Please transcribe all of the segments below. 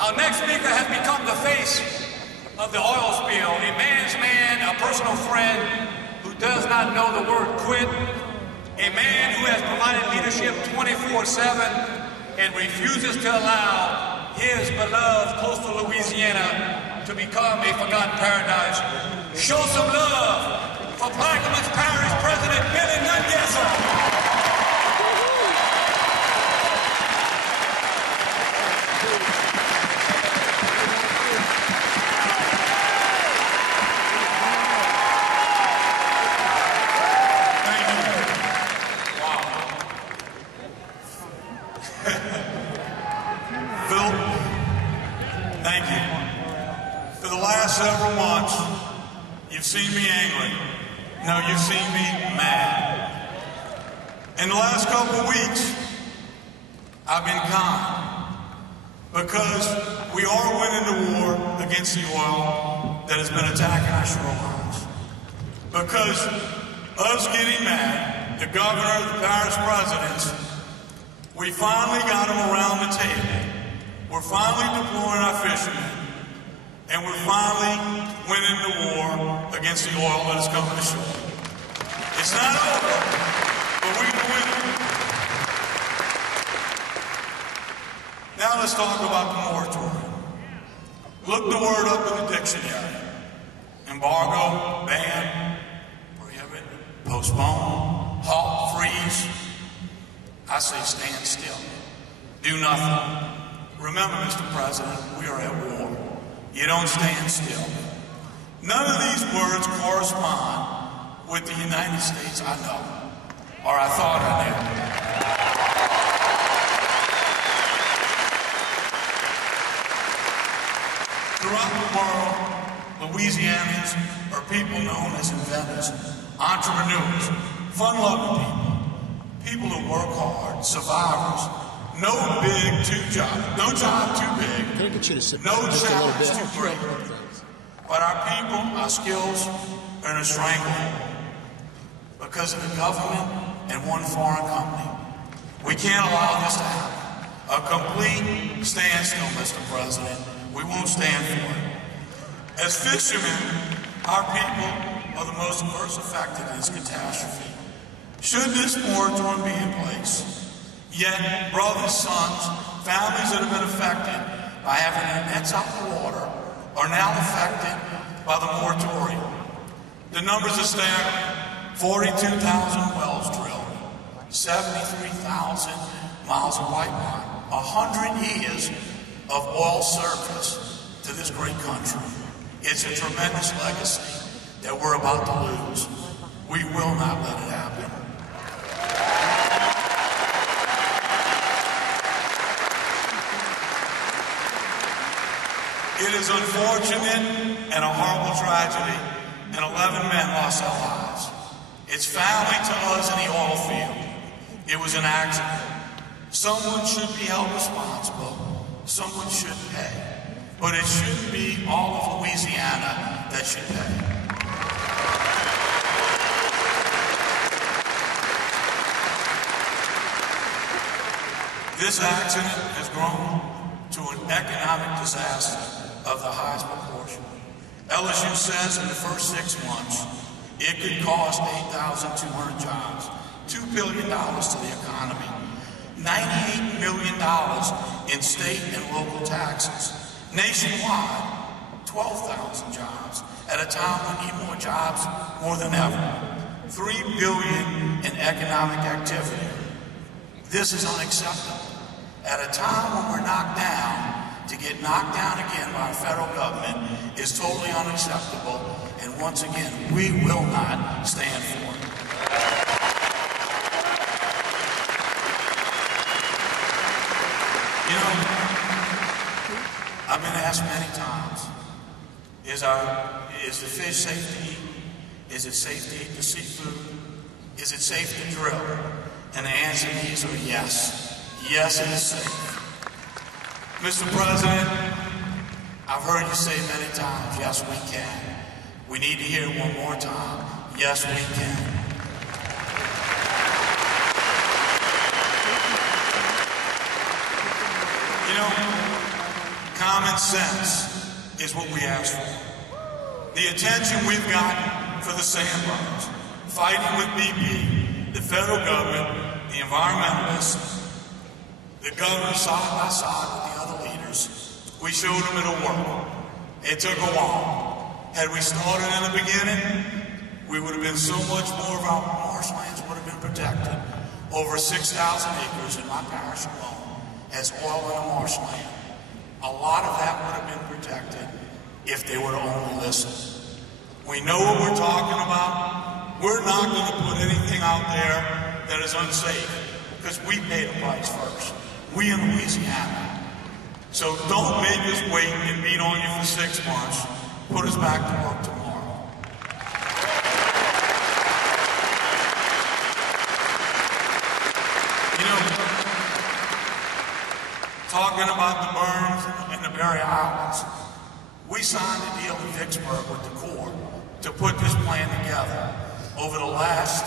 Our next speaker has become the face of the oil spill, a man's man, a personal friend who does not know the word quit, a man who has provided leadership 24/7 and refuses to allow his beloved coastal Louisiana to become a forgotten paradise. Show some love for Plaquemines Parish President Nungesser. Thank you. For the last several months, you've seen me angry. No, you've seen me mad. In the last couple of weeks, I've been calm because we are winning the war against the oil that has been attacking our shorelines. Because us getting mad, the governor, the parish presidents, we finally got them around the table. We're finally deploying our fishermen, and we're finally winning the war against the oil that is coming to shore. It's not over, but we're going to win it. Now let's talk about the moratorium. Look the word up in the dictionary. Embargo, ban, prohibit, postpone, halt, freeze. I say stand still. Do nothing. Remember, Mr. President, we are at war. You don't stand still. None of these words correspond with the United States I know, or I thought I knew. Throughout the world, Louisianians are people known as inventors, entrepreneurs, fun-loving people who work hard, survivors. No big no job too big, no challenge too great. But our people, our skills are in a stranglehold because of the government and one foreign company. We can't allow this to happen. A complete standstill, Mr. President. We won't stand for it. As fishermen, our people are the most adversely affected in this catastrophe. Should this moratorium be in place? Yet, brothers, sons, families that have been affected by having their nets out the water are now affected by the moratorium. The numbers are staggering. 42,000 wells drilled, 73,000 miles of pipeline, 100 years of oil service to this great country. It's a tremendous legacy that we're about to lose. We will not let it happen. It is unfortunate and a horrible tragedy, and 11 men lost their lives. It's family to us in the oil field. It was an accident. Someone should be held responsible. Someone should pay. But it shouldn't be all of Louisiana that should pay. This accident has grown to an economic disaster of the highest proportion. LSU says in the first 6 months, it could cost 8,200 jobs, $2 billion to the economy, $98 million in state and local taxes. Nationwide, 12,000 jobs at a time we need more jobs more than ever. $3 billion in economic activity. This is unacceptable. At a time when we're knocked down, to get knocked down again by the federal government is totally unacceptable, and once again, we will not stand for it. You know, I've been asked many times, is the fish safe to eat? Is it safe to eat the seafood? Is it safe to drill? And the answer to these are yes. Yes, it is safe. Mr. President, I've heard you say many times, yes, we can. We need to hear it one more time. Yes, we can. You know, Common sense is what we ask for. The attention we've gotten for the sandbars, fighting with BP, the federal government, the environmentalists, the governor side by side with the other leaders, we showed them it'll work. It took a while. Had we started in the beginning, we would have been so much more of our marshlands would have been protected. Over 6,000 acres in my parish alone has oil in a marshland. A lot of that would have been protected if they would have only listened. We know what we're talking about. We're not going to put anything out there that is unsafe because we pay the price first. We in Louisiana. So don't make us wait and beat on you for 6 months. Put us back to work tomorrow. You know, talking about the burns and the Barrier Islands, we signed a deal in Vicksburg with the Corps to put this plan together over the last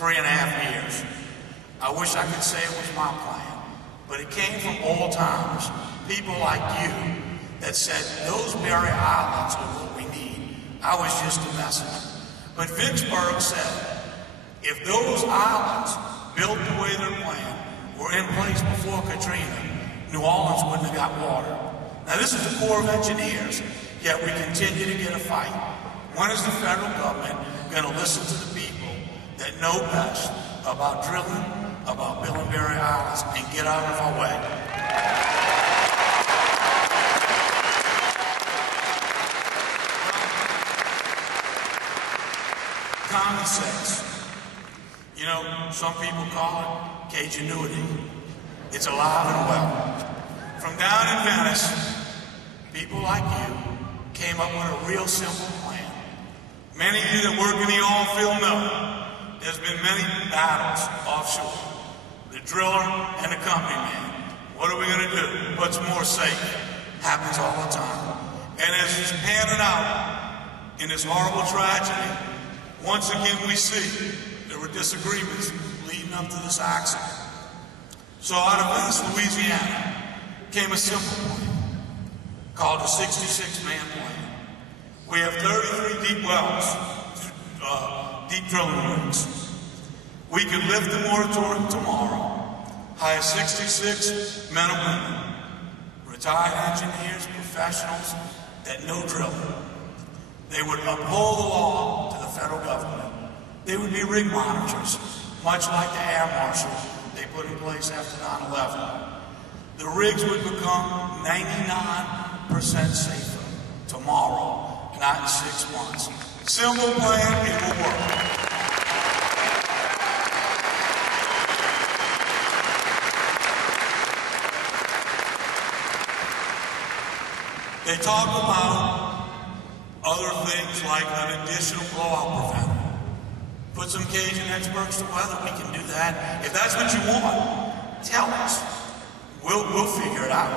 3.5 years. I wish I could say it was my plan, but it came from old-timers, people like you, that said those Barrier Islands are what we need. I was just a messenger. But Vicksburg said, if those islands built the way they're planned were in place before Katrina, New Orleans wouldn't have got water. Now this is the Corps of Engineers, yet we continue to get a fight. When is the federal government going to listen to the people that know best about drilling, about building Barrier Islands, and get out of our way? Common sense. You know, some people call it Cajunity. It's alive and well. From down in Venice, people like you came up with a real simple plan. Many of you that work in the oil field know there's been many battles offshore. The driller and the company man. What are we going to do? What's more safe? Happens all the time. And as it's panning out in this horrible tragedy, once again we see there were disagreements leading up to this accident. So out of Venice, Louisiana, came a simple plan called the 66-man plan. We have 33 deep wells, deep drilling rigs. We could lift the moratorium tomorrow, hire 66 men and women, retired engineers, professionals that know drilling. They would uphold the law to the federal government. They would be rig monitors, much like the air marshal they put in place after 9/11. The rigs would become 99% safer tomorrow, not in 6 months. Simple plan, it will work. They talk about other things like an additional blowout preventer. Put some Cajun experts to weather, we can do that. If that's what you want, tell us. We'll figure it out.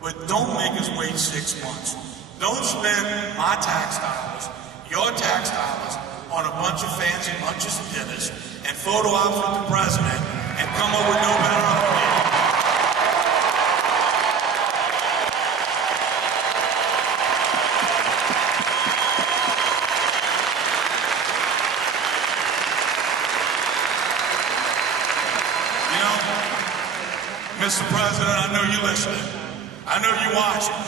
But don't make us wait 6 months. Don't spend my tax dollars, your tax dollars, on a bunch of fancy lunches and dinners and photo ops with the president and come up with no better idea. Mr. President, I know you're listening. I know you're watching.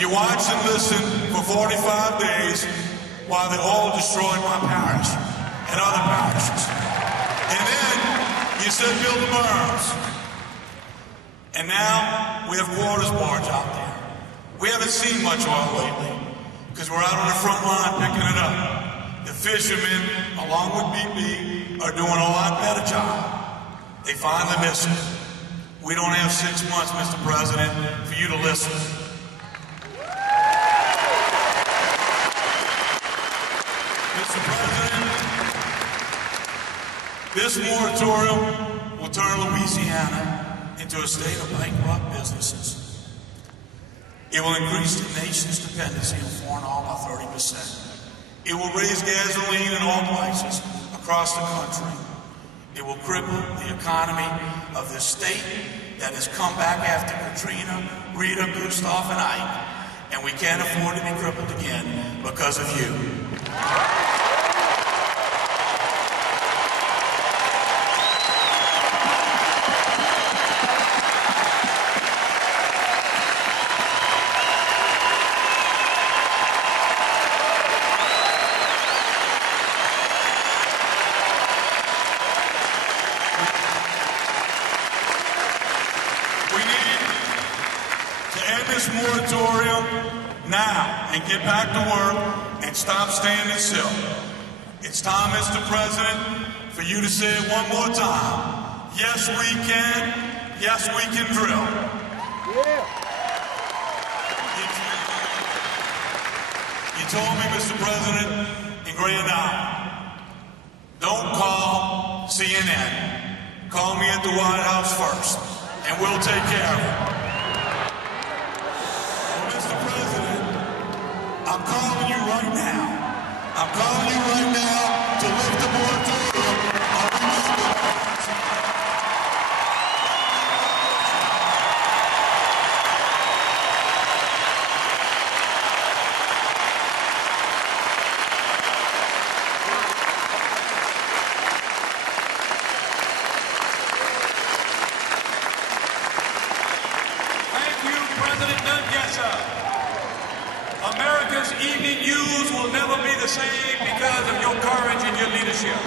You watched and listened for 45 days while the oil destroyed my parish and other parishes. And then you said build the berms. And now we have quarters barge out there. We haven't seen much oil lately because we're out on the front line picking it up. The fishermen, along with BP, are doing a lot better job. They finally listen. We don't have 6 months, Mr. President, for you to listen. Mr. President, this moratorium will turn Louisiana into a state of bankrupt businesses. It will increase the nation's dependency on foreign oil by 30%. It will raise gasoline and oil prices across the country. It will cripple the economy of this state that has come back after Katrina, Rita, Gustav, and Ike, and we can't afford to be crippled again because of you. This moratorium now and get back to work and stop standing still. It's time, Mr. President, for you to say it one more time. Yes, we can. Yes, we can drill. Yeah. You told me, Mr. President, in Grand Island, don't call CNN. Call me at the White House first, and we'll take care of it. I'm calling you right now. I'm calling you right now to lift the moratorium on illegal abortions. Thank you, President Nungesser. America's evening news will never be the same because of your courage and your leadership.